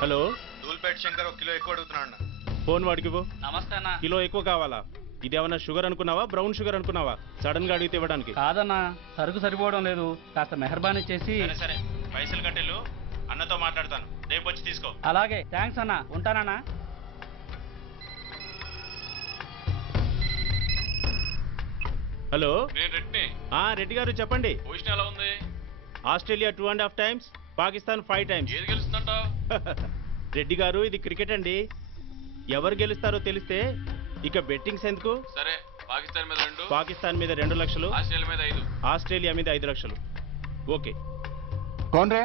Hello, Dhoolpet Shankar 1 kilo ఎక్కువ అడుగుతున్నాడు. Phone వాడికి ఇవ్వు. నమస్తే అన్న. కిలో ఎక్కువ కావాలా? ఇదేమన్నా షుగర్ అనుకున్నావా, బ్రౌన్ షుగర్ అనుకున్నావా? సడన్ గా అడిగితే ఇవ్వడానికి కాదన్నా, సరుకు సరిపోవడం లేదు, కాస్త మెహర్బానీ చేసి. సరే పైసలు కట్టెలు, అన్నతో మాట్లాడతాను, రేపు వచ్చి తీసుకో. అలాగే, థ్యాంక్స్ అన్న, ఉంటానన్నా. హలో, నేను రెడ్డిని. రెడ్డి గారు చెప్పండి. పొజిషన్ ఎలా ఉంది? Australia 2.5 times, Pakistan 5 times. ఏది గెలుస్తుందంట? రెడ్డి గారు, ఇది క్రికెట్ అండి. ఎవరు గెలుస్తారో తెలిస్తే ఇక బెట్టింగ్స్ ఎందుకు? సరే, పాకిస్తాన్ మీద 2, పాకిస్తాన్ మీద 2 లక్షలు, ఆస్ట్రేలియా మీద 5. ఆస్ట్రేలియా మీద 5 లక్షలు. ఓకే. కౌన్రే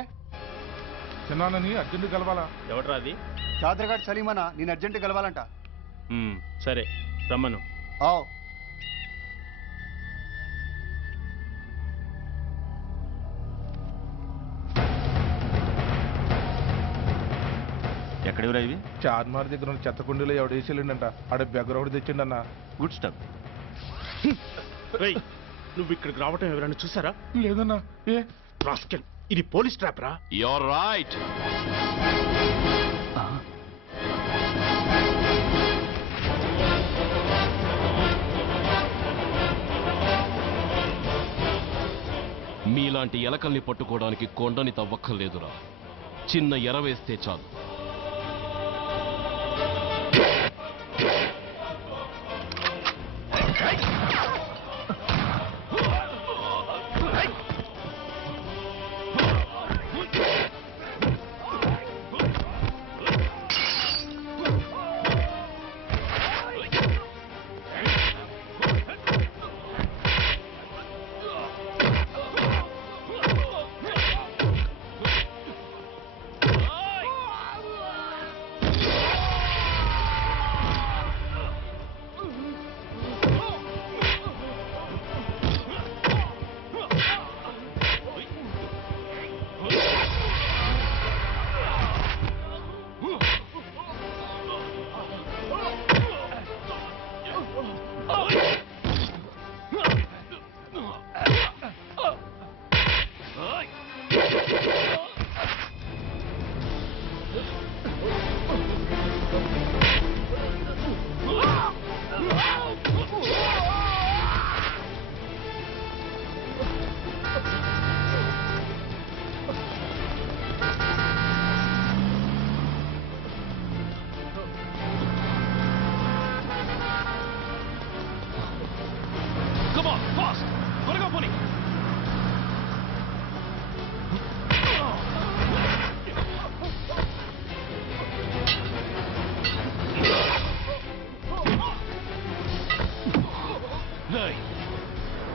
చిన్నానని అర్జెంట్ కలవాలా? ఎవట్రా అది? చాదరగాడ్ సలీమనా, నేను అర్జెంట్ కలవాలంట. సరే రమ్మను. ఆవ్. ఎక్కడివిరా ఇవి? చార్మార్ దగ్గర ఉన్న చెత్త కుండీలో ఎవడేసేళ్ళంట. ఆడ బెగ్గరొకటి తెచ్చిండన్న. Good stuff. నువ్వు ఇక్కడికి రావటం ఎవరైనా చూసారా? లేదన్నా. ఏ రాస్కెల్, ఇది పోలీస్ ట్రాప్ రా. You're right. మీలాంటి ఎలకల్ని పట్టుకోవడానికి కొండని తవ్వక్కర్లేదురా, చిన్న ఎర వేస్తే చాలు.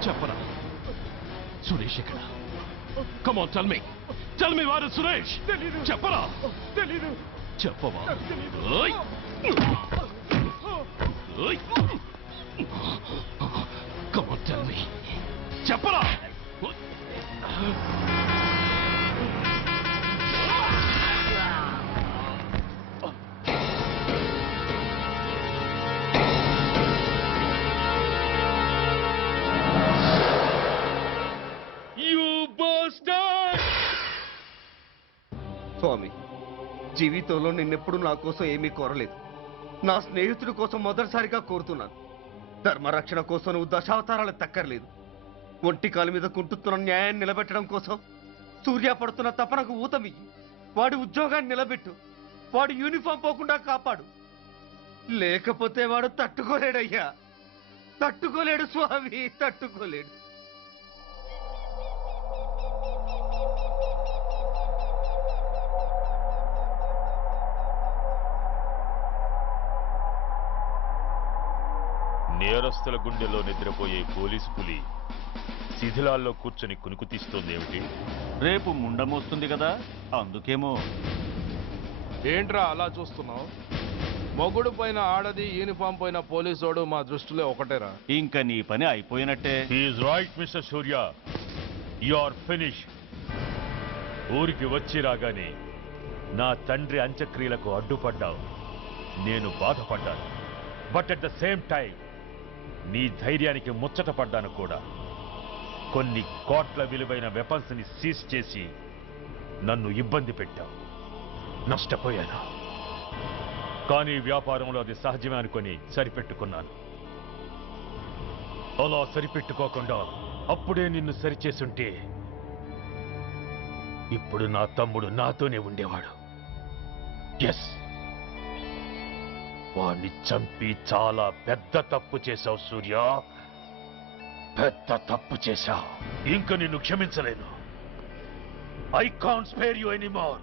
చెప్పరా సురేష్ ఎక్కడ? Come on, tell me what is Suresh? చెప్పరా? చెప్పవా? Come on, tell me. చెప్పరా? స్వామి, జీవితంలో నిన్నెప్పుడు నా కోసం ఏమీ కోరలేదు. నా స్నేహితుడి కోసం మొదటిసారిగా కోరుతున్నాను. ధర్మరక్షణ కోసం నువ్వు దశావతారాలు తక్కర్లేదు. ఒంటి కాలు మీద కుంటుతున్న న్యాయాన్ని నిలబెట్టడం కోసం సూర్య పడుతున్న తపనకు ఊతమియ్యి. వాడి ఉద్యోగాన్ని నిలబెట్టు. వాడు యూనిఫామ్ పోకుండా కాపాడు. లేకపోతే వాడు తట్టుకోలేడయ్యా, తట్టుకోలేడు స్వామి, తట్టుకోలేడు. నేరస్తుల గుండెలో నిద్రపోయే పోలీసు పులి శిథిలాల్లో కూర్చొని కునుకు తీస్తోందేమిటి? రేపు ముండమొస్తుంది కదా, అందుకేమో. ఏంట్రా అలా చూస్తున్నావు? మొగుడు పైన ఆడది, యూనిఫామ్ పైన పోలీసోడు మా దృష్టిలో ఒకటేరా. ఇంకా నీ పని అయిపోయినట్టే. He is right mister Surya, you are finish. ఊరికి వచ్చి రాగానే నా తండ్రి అంత్యక్రియలకు అడ్డుపడ్డావు. నేను బాధపడ్డాను. But at the same time నీ ధైర్యానికి ముచ్చట పడ్డాను కూడా. కొన్ని కోట్ల విలువైన వెపన్స్ ని సీజ్ చేసి నన్ను ఇబ్బంది పెట్టావు. నష్టపోయాను. కానీ వ్యాపారంలో అది సహజమే అనుకొని సరిపెట్టుకున్నాను. అలా సరిపెట్టుకోకుండా అప్పుడే నిన్ను సరిచేసుంటే ఇప్పుడు నా తమ్ముడు నాతోనే ఉండేవాడు. ఎస్, వాణ్ణి చంపి చాలా పెద్ద తప్పు చేశావు సూర్య, పెద్ద తప్పు చేశావు. ఇంక నిన్ను క్షమించలేను. I can't spare you anymore.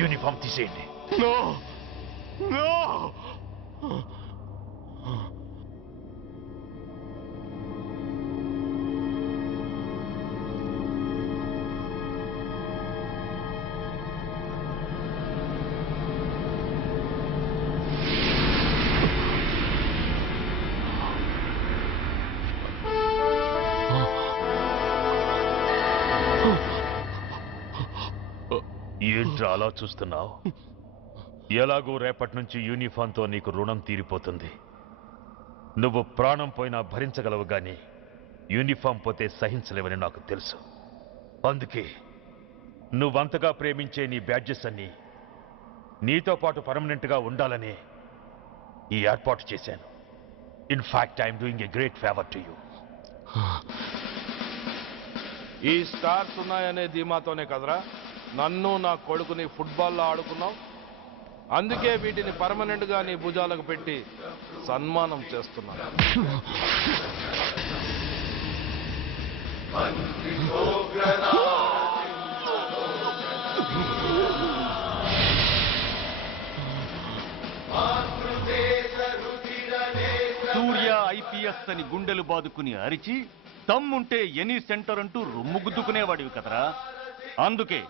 Uniform తీసేయండి. ఏంట్రా అలా చూస్తున్నావు? ఎలాగూ రేపటి నుంచి యూనిఫామ్తో నీకు రుణం తీరిపోతుంది. నువ్వు ప్రాణం పోయినా భరించగలవు గాని యూనిఫామ్ పోతే సహించలేవని నాకు తెలుసు. అందుకే నువ్వంతగా ప్రేమించే నీ బ్యాడ్జెస్ అన్ని నీతో పాటు పర్మనెంట్గా ఉండాలని ఈ ఏర్పాటు చేశాను. In fact I'm doing a great favour to you. ఈ స్టార్స్ ఉన్నాయనే ధీమాతోనే కదరా నన్ను నా కొడుకుని ఫుట్బాల్లో ఆడుకున్నావు. అందుకే వీటిని పర్మనెంట్ గా నీ భుజాలకు పెట్టి సన్మానం చేస్తున్నాను. సూర్య ఐపీఎస్ అని గుండెలు బాదుకుని అరిచి దమ్ముంటే ఎనీ సెంటర్ అంటూ రొమ్ము గుద్దుకునేవాడివి కదరా. అందుకే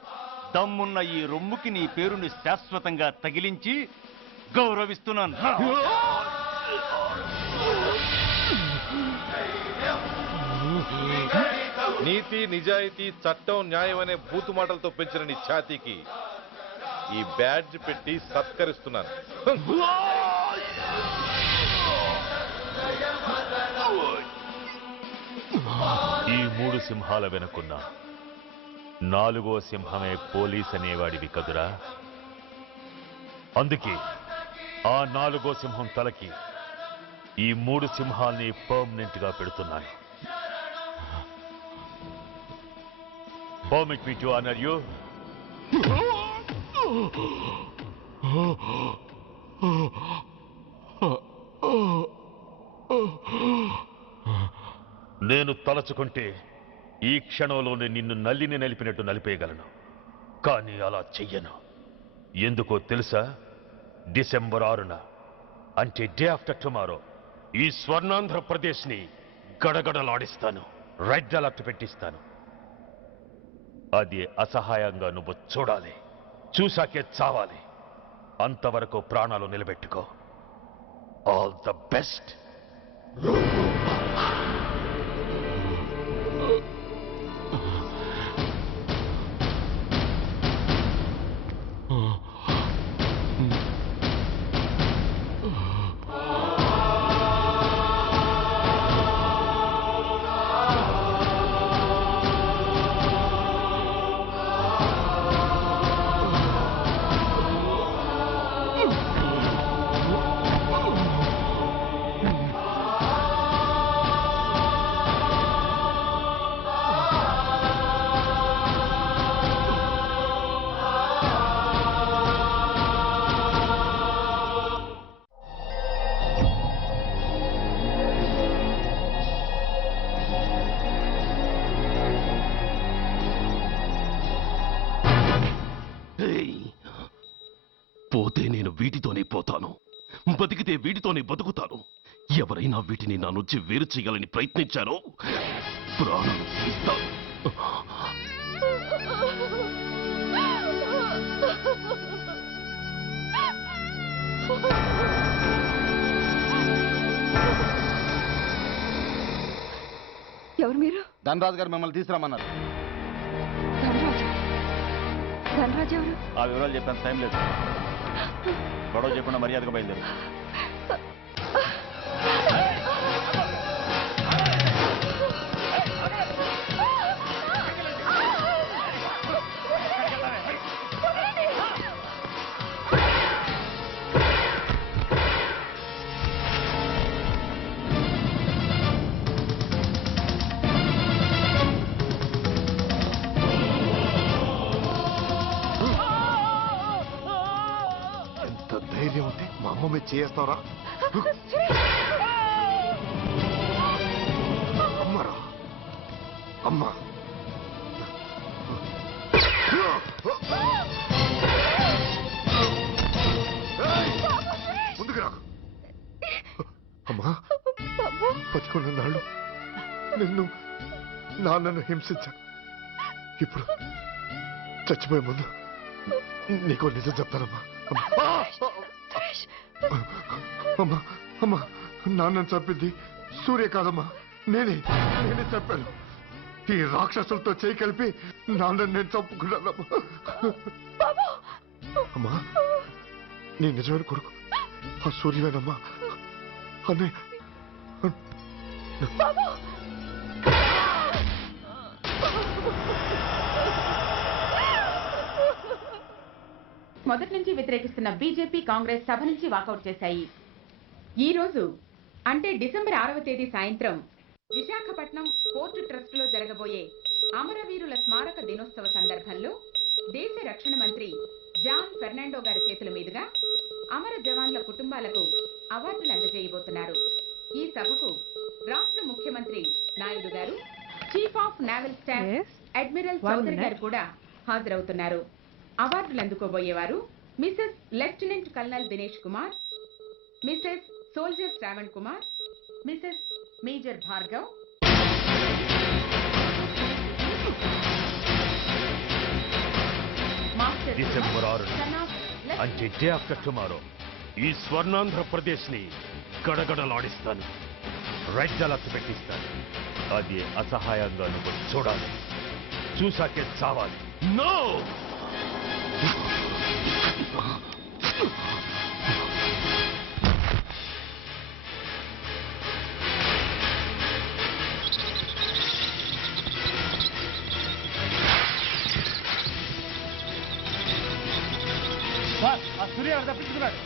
దమ్మున్న ఈ రొమ్ముకి నీ పేరుని శాశ్వతంగా తగిలించి గౌరవిస్తున్నాను. నీతి, నిజాయితీ, చట్టం, న్యాయం అనే బూతు మాటలతో పెంచిన నీ ఛాతీకి ఈ బ్యాడ్జ్ పెట్టి సత్కరిస్తున్నాను. ఈ 3 సింహాల వెనుకున్న 4వ సింహమే పోలీస్ అనేవాడివి కదురా. అందుకే ఆ 4వ సింహం తలకి ఈ 3 సింహాల్ని పర్మనెంట్ గా పెడుతున్నాను. Permit me to honor you. నేను తలచుకుంటే ఈ క్షణంలోనే నిన్ను నల్లిని నలిపినట్టు నలిపేయగలను. కానీ అలా చెయ్యను. ఎందుకో తెలుసా? డిసెంబర్ 6న అంటే డే ఆఫ్టర్ టుమారో ఈ స్వర్ణాంధ్రప్రదేశ్ని గడగడలాడిస్తాను. రెడ్ అలర్ట్ పెట్టిస్తాను. అది అసహాయంగా నువ్వు చూడాలి. చూశాకే చావాలి. అంతవరకు ప్రాణాలు నిలబెట్టుకో. All the best. పోతే నేను వీటితోనే పోతాను, బతికితే వీటితోనే బతుకుతాను. ఎవరైనా వీటిని నా నుంచి వేరు చేయాలని ప్రయత్నించారో ప్రాణాలు తీస్తాను. ఎవరు మీరు? ధనరాజు గారు మిమ్మల్ని తీసుకురామన్నారు. ధనరాజు ఎవరు? ఆ వివరాలు చెప్పేంత టైం లేదు. గొడవ చెప్పకుండా మర్యాదగా బయలుదేరు. ధైర్యం ఉంటే మా అమ్మ మీద చేస్తావరా? అమ్మరా అమ్మ, ముందుకు రా. అమ్మా, బతికున్న నాళ్ళు నిన్ను నాన్నను హింసించాను. ఇప్పుడు చచ్చిపోయే ముందు నీకో నిజం చెప్తానమ్మా. అమ్మా అమ్మా, నాన్నను చంపింది సూర్య కాదమ్మా, నేనే చెప్పాను. ఈ రాక్షసులతో చేయి కలిపి నాన్నని నేను చంపుకున్నానమ్మా. అమ్మా, నీ నిజమైన కొడుకు ఆ సూర్యవేనమ్మా. అన్నయ్య మొదటి నుంచి వ్యతిరేకిస్తున్న బీజేపీ, కాంగ్రెస్ సభ నుంచి వాకౌట్ చేశాయి. ఈ రోజు అంటే డిసెంబర్ 6వ తేదీ సాయంత్రం విశాఖపట్నం పోర్టు ట్రస్ట్ లో జరగబోయే అమరవీరుల స్మారక దినోత్సవ సందర్భంలో దేశ రక్షణ మంత్రి జాన్ ఫెర్నాండో గారి చేతుల మీదుగా అమర జవాన్ల కుటుంబాలకు అవార్డులు అందజేయబోతున్నారు. ఈ సభకు రాష్ట్ర ముఖ్యమంత్రి నాయుడు గారు, chief of naval staff admiral Chaudhari గారు కూడా హాజరవుతున్నారు. అవార్డులు అందుకోబోయేవారు Mrs lieutenant colonel Dinesh Kumar, Mrs soldier Shravan Kumar, Mrs major Bhargav, master December 6 అంటే డే ఆఫ్టర్ టుమారో ఈ స్వర్ణాంధ్రప్రదేశ్ ని గడగడలాడిస్తాను, రెడ్ అలర్ట్ పెట్టిస్తాను. అది అసహాయంగా నువ్వు చూడాలి, చూసాకే చావాలి. నో! సూర్య తప్పించుకున్నాడు.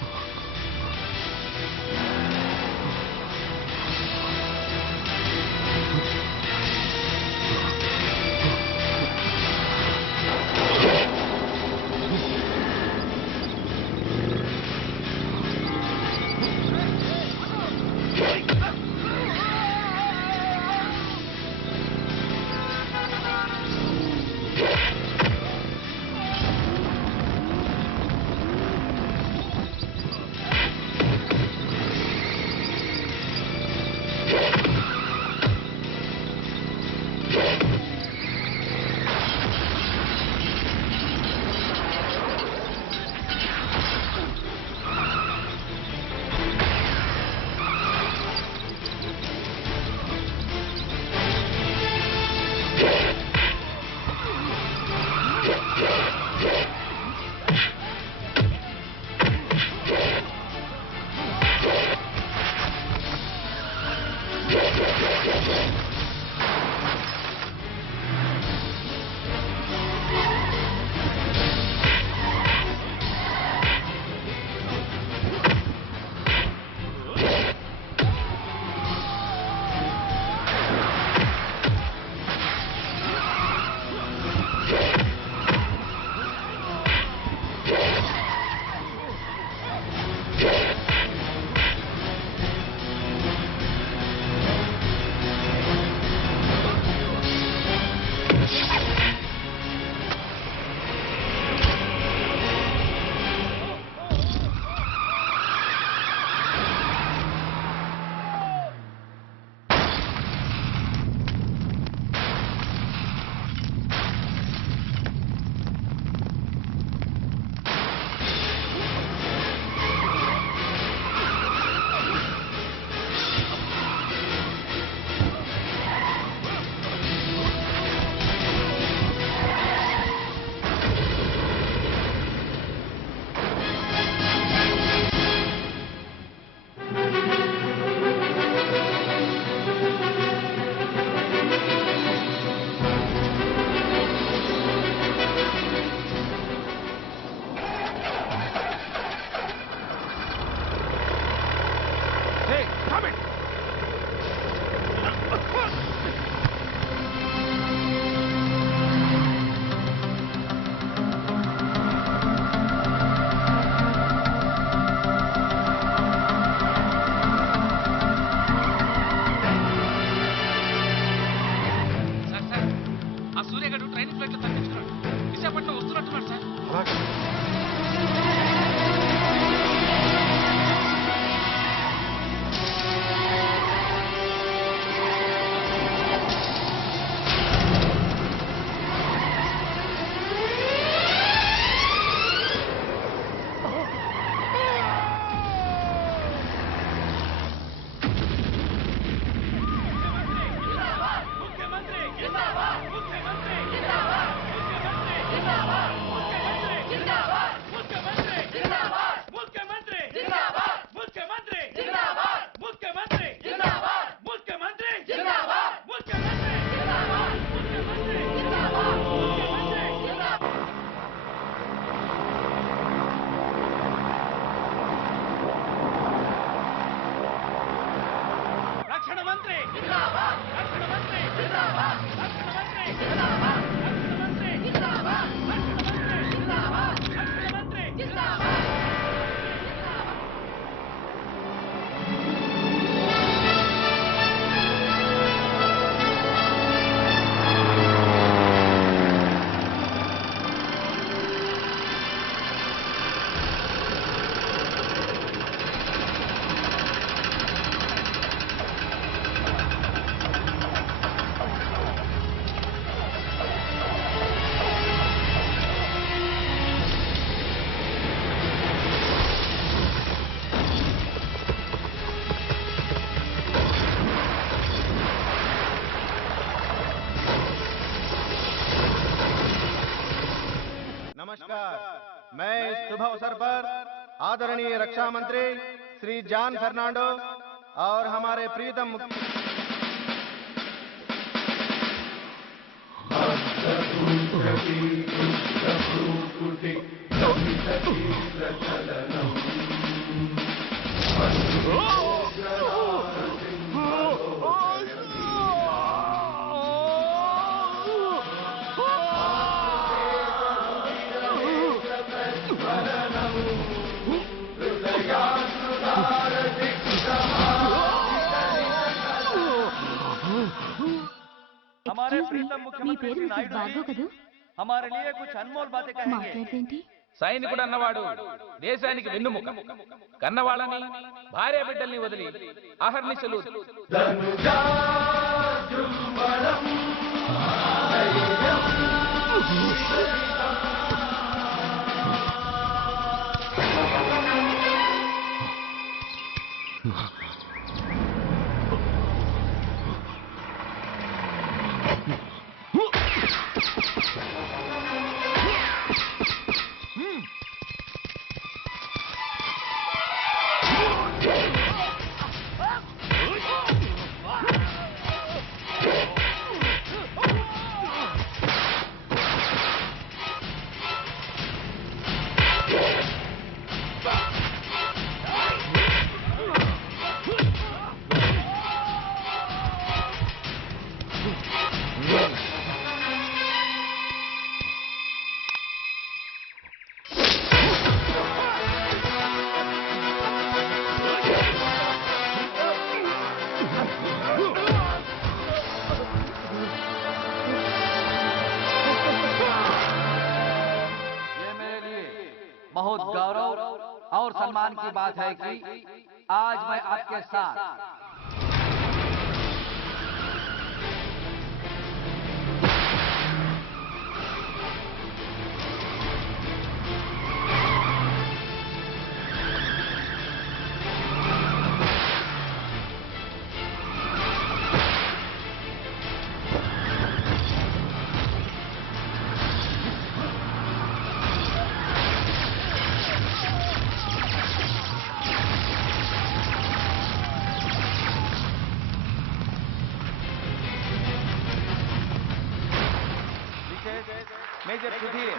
नमस्कार, मैं इस शुभ अवसर पर आदरणीय रक्षा मंत्री श्री जॉन फर्नांडो और हमारे प्रीतम हमारे प्रीतम मुख्यमंत्री श्री नायडू जी हमारे लिए कुछ अनमोल बातें कहेंगे। సైనికుడు అన్నవాడు దేశానికి వెన్నుముక. కన్నవాళ్ళని భార్య బిడ్డల్ని వదిలి అహర్నిశలు बहुत गौरव और सम्मान की बात है कि आज मैं आपके साथ मेजर सुधीर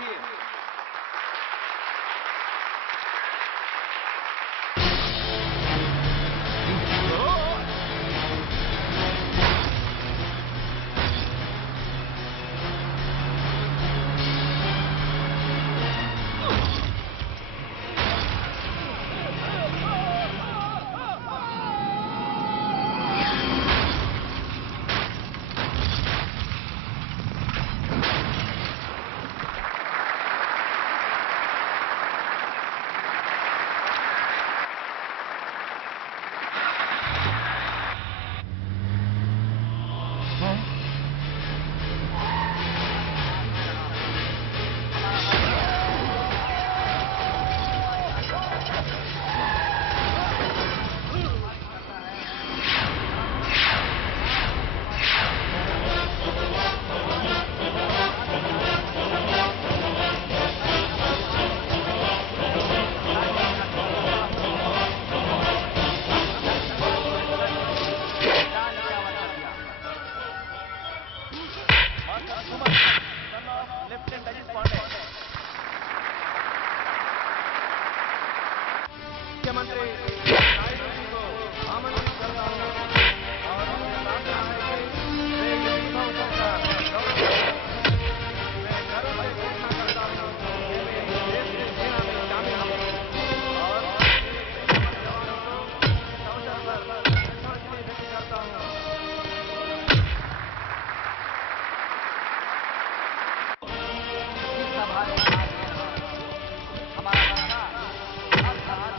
मंत्री नायडू जी को आमंत्रित करता हूँ और मुझे आशा है कि वे इस शुभ अवसर का मैं गर्व से घोषणा करता हूँ कि वे देश की सेना में शामिल हों और अमर जवानों को इस अवसर पर श्रद्धांजलि व्यक्त करता हूँ। इस सभा में हमारा सरकार हर साल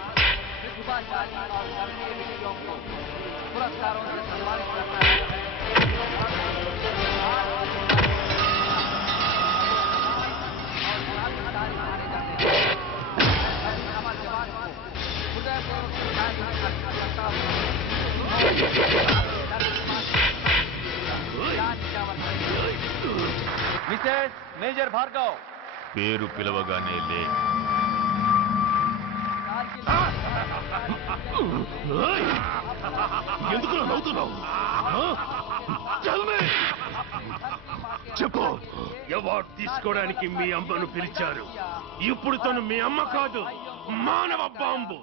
प्रतिभाशाली और कर्मठ व्यक्तियों को पुरस्कारों से सम्मानित करता है। हमारे जवान को हृदयपूर्वक श्रद्धांजलि अर्पित करता हूँ। मिसेस मेजर भार्गव పేరు పిలవగానే లే. ఎందుకు నవ్వుతున్నావు? చెప్పు. అవార్డు తీసుకోవడానికి మీ అమ్మను పిలిచారు. ఇప్పుడు తను మీ అమ్మ కాదు, మానవ బాంబు.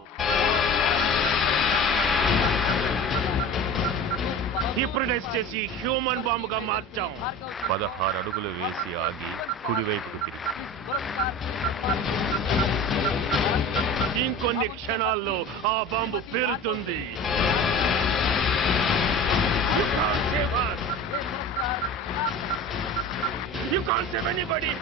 హిప్నటైజ్ చేసి హ్యూమన్ బాంబుగా మార్చాం. 16 అడుగులు వేసి ఆగి కుడివైపుకు తిరిగి ఇంకొన్ని క్షణాల్లో ఆ bomb పేలుతుంది. You can't save anybody.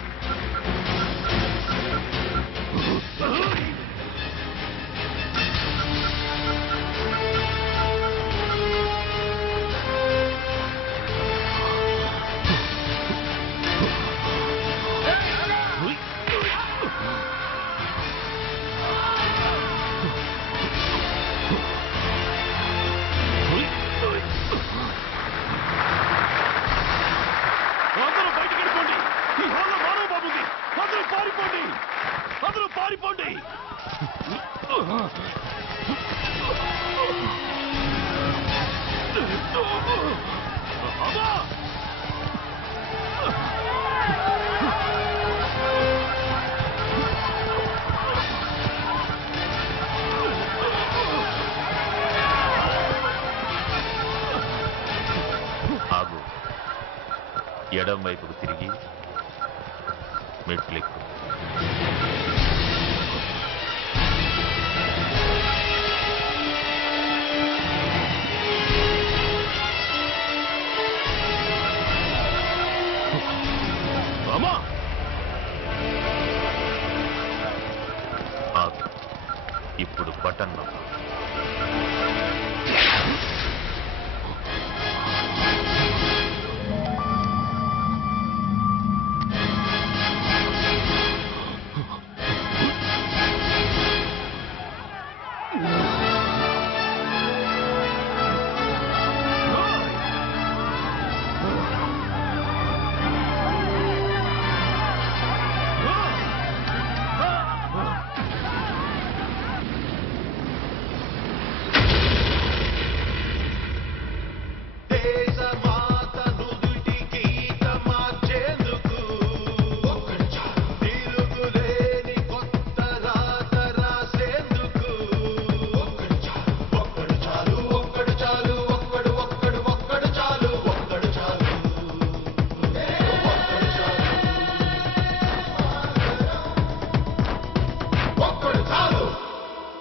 అందరూ బయటికి వెళ్ళిపోండి. ఈ హాల్లో మానవ బాబు ఉంది. అందరూ పారిపోండి. అందరూ పారిపోండి. అమ్మా! ఆగు. ఎడం వైపుకు తిరిగి మెట్లెక్కు. అమ్మా! ఆగు. ఇప్పుడు బటన్ నొక్కు.